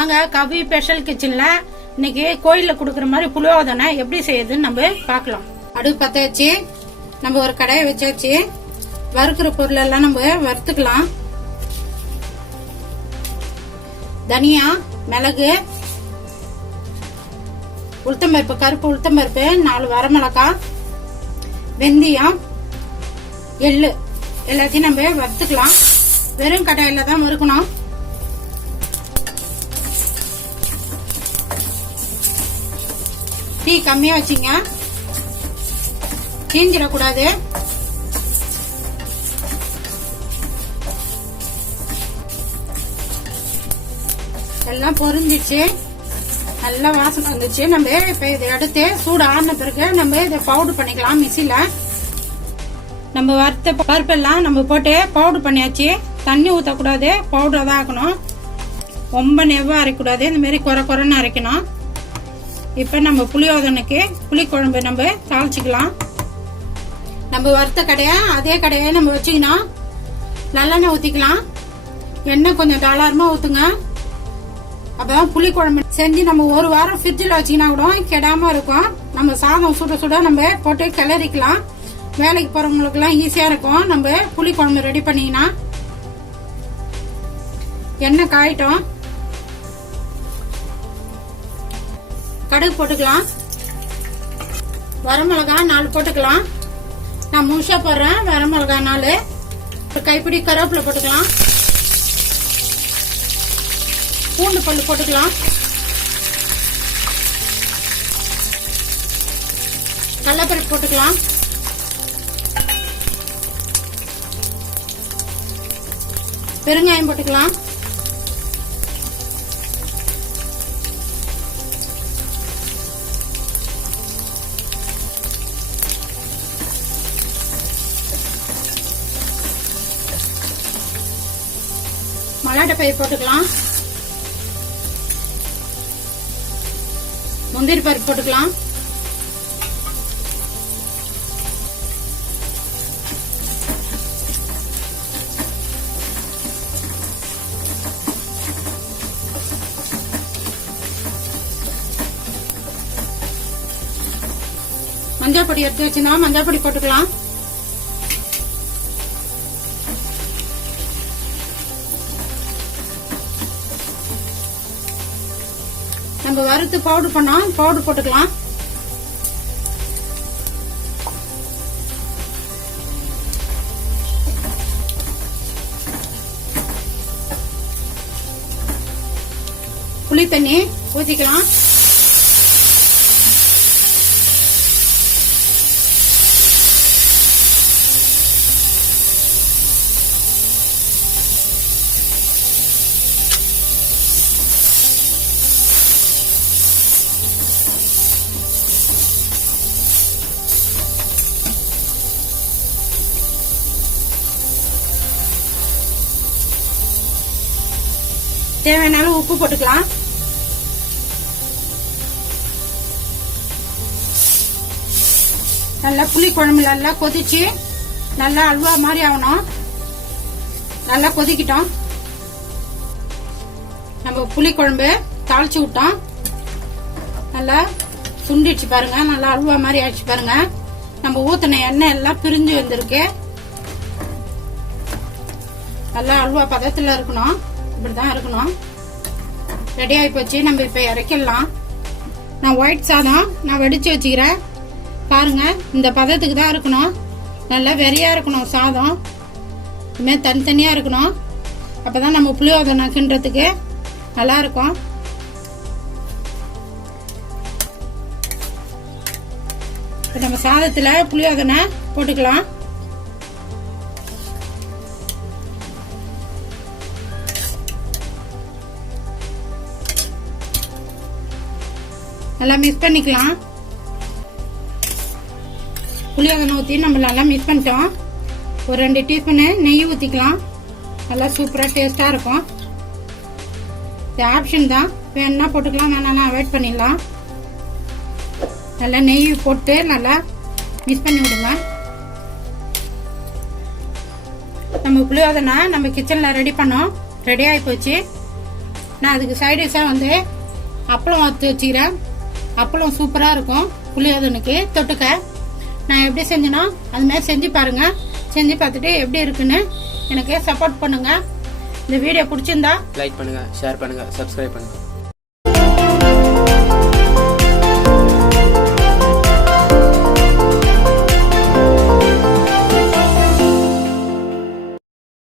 வாங்க கவி ஸ்பெஷல் கிச்சன்ல இன்னைக்கு கோயில்ல குடுக்கற மாதிரி புளியோதரை எப்படி செய்யுதுன்னு நம்ம பார்க்கலாம். அடுப்பு பத்த வச்சு நம்ம ஒரு கடாயை வச்சாச்சு. வறுக்கிற பொருள் எல்லாம் நம்ம வறுத்துக்கலாம். தனியா, மிளகு, உளுத்தம்பருப்பு, கருப்பு உளுத்தம்பருப்பு, 4 வரமிளகாய், வெந்தயம், எள்ளு எல்லாத்தையும் நம்ம வறுத்துக்கலாம். வெறும் கடாயில தான் வறுக்கணும். தீ கம்மியா வச்சுங்க, தீஞ்சிடக்கூடாது. எல்லாம் பொரிஞ்சிச்சு, நல்லா வாசனை வந்துச்சு. நம்ம இப்ப இதை எடுத்து சூடு ஆறின பிறகு நம்ம இதை பவுடர் பண்ணிக்கலாம். மிக்சில நம்ம வறுத்த பருப்பெல்லாம் நம்ம போட்டு பவுடர் பண்ணியாச்சு. தண்ணி ஊற்றக்கூடாது, பவுடர் தான் ஆக்கணும். ரொம்ப நெவ்வா அரைக்கூடாது, இந்த மாதிரி குறை குறைன்னு அரைக்கணும். இப்ப நம்ம புளியோதரைக்கு புளி குழம்பு நம்ம தாளிச்சுக்கலாம். நம்ம வறுத்த கடையை அதே கடையை நம்ம வச்சுக்கணும். நல்லெண்ணெய் ஊத்திக்கலாம். எண்ணெய் கொஞ்சம் தாராளமா ஊத்துங்க. அப்பதான் புளி குழம்பு செஞ்சு நம்ம ஒரு வாரம் ஃப்ரிட்ஜில் வச்சுக்கினா கூட கெடாம இருக்கும். நம்ம சாதம் சுட சுட நம்ம போட்டு கிளறிக்கலாம். வேலைக்கு போறவங்களுக்கு எல்லாம் ஈஸியா இருக்கும். நம்ம புளி குழம்பு ரெடி பண்ணிங்கன்னா எண்ணெய் காயிட்டோம். கடுகு போட்டுக்கலாம். வரமிளகாய் 4 போட்டுக்கலாம். நான் முழுசா போடுறேன். வரமிளகாய் 4, ஒரு கைப்பிடி கருவேப்பிலை போட்டுக்கலாம். பூண்டு பல்லு போட்டுக்கலாம். கடலைப்பருப்பு போட்டுக்கலாம். பெருங்காயம் போட்டுக்கலாம். மல்லாட்டை பயிர் போட்டுக்கலாம். முந்திரி பருப்பு போட்டுக்கலாம். மஞ்சள் பொடி எடுத்து வச்சிருந்தா மஞ்சள் பொடி போட்டுக்கலாம். நம்ம வறுத்து பவுடர் பண்ணோம், பவுடர் போட்டுக்கலாம். புளி தண்ணி ஊத்திக்கலாம். தேவையான அளவு உப்பு போட்டுக்கலாம். நல்லா புளி குழம்பு நல்லா கொதிச்சு நல்லா அல்வா மாதிரி ஆகணும். நல்லா கொதிக்கிட்டோம். நம்ம புளி குழம்பு தாளிச்சு விட்டோம். நல்லா சுண்டிடுச்சு பாருங்க. நல்லா அல்வா மாதிரி ஆயிடுச்சு பாருங்க. நம்ம ஊத்தின எண்ணெய் எல்லாம் பிரிஞ்சு வந்திருக்கு. நல்லா அல்வா பதத்துல இருக்கணும். இப்படிதான் இருக்கணும். ரெடி ஆகி போச்சு. நம்ம இப்ப இறக்கிடலாம். நான் ஒயிட் சாதம் நான் வடிச்சு வச்சுக்கிறேன். பாருங்க, இந்த பதத்துக்கு தான் இருக்கணும். நல்லா வெறியா இருக்கணும் சாதம். இதுமாதிரி தனித்தனியா இருக்கணும். அப்பதான் நம்ம புளியோதரை கிண்டுறதுக்கு நல்லா இருக்கும். நம்ம சாதத்துல புளியோதரை போட்டுக்கலாம். நல்லா மிக்ஸ் பண்ணிக்கலாம். புளியோதரை ஊற்றி நம்ம நல்லா மிக்ஸ் பண்ணிட்டோம். ஒரு 2 டீஸ்பூனு நெய் ஊற்றிக்கலாம். நல்லா சூப்பராக டேஸ்டாக இருக்கும். இது ஆப்ஷன் தான், வேணும்னா போட்டுக்கலாம், வேணாம்னா அவாய்ட் பண்ணிடலாம். நல்லா நெய் போட்டு நல்லா மிக்ஸ் பண்ணி விடுங்க. நம்ம புளியோதரை நம்ம கிச்சன்ல ரெடி பண்ணோம். ரெடி ஆகி போச்சு. நான் அதுக்கு சைடிஷா வந்து அப்பளம் வறுத்து வச்சுக்கிறேன். அப்பளம் சூப்பரா இருக்கும் புளியோதரைக்கு தொட்டுக்க. நான் எப்படி செஞ்சேனோ அது மாதிரி செஞ்சு பாருங்க. செஞ்சு பார்த்துட்டு எப்படி இருக்குன்னு எனக்கு சப்போர்ட் பண்ணுங்க. இந்த வீடியோ பிடிச்சிருந்தா லைக் பண்ணுங்க, ஷேர் பண்ணுங்க, சப்ஸ்கிரைப் பண்ணுங்க.